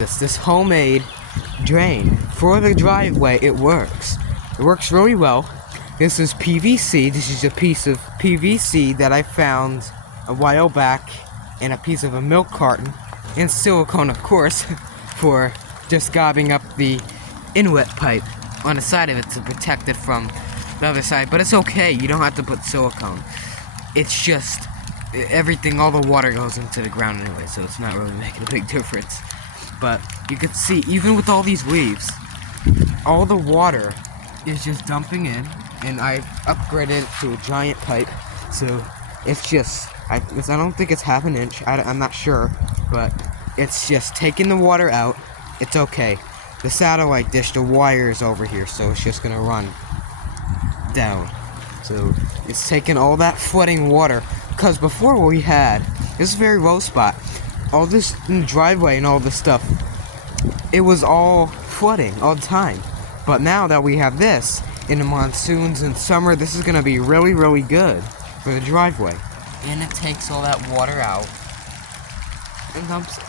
This homemade drain for the driveway. It works really well. This is PVC. This is a piece of PVC that I found a while back in a piece of a milk carton, and silicone, of course, for just gobbing up the inlet pipe on the side of it to protect it from the other side. But it's okay, you don't have to put silicone. It's just everything, all the water goes into the ground anyway, so it's not really making a big difference. But you can see, even with all these leaves, all the water is just dumping in, and I've upgraded it to a giant pipe, so it's just, I don't think it's half an inch, I'm not sure, but it's just taking the water out. It's okay. The satellite dish, the wire is over here, so it's just gonna run down. So it's taking all that flooding water, because before what we had, this is a very low spot, all this in the driveway and all this stuff, it was all flooding all the time. But now that we have this, in the monsoons and summer, this is gonna be really, really good for the driveway. And it takes all that water out and dumps it.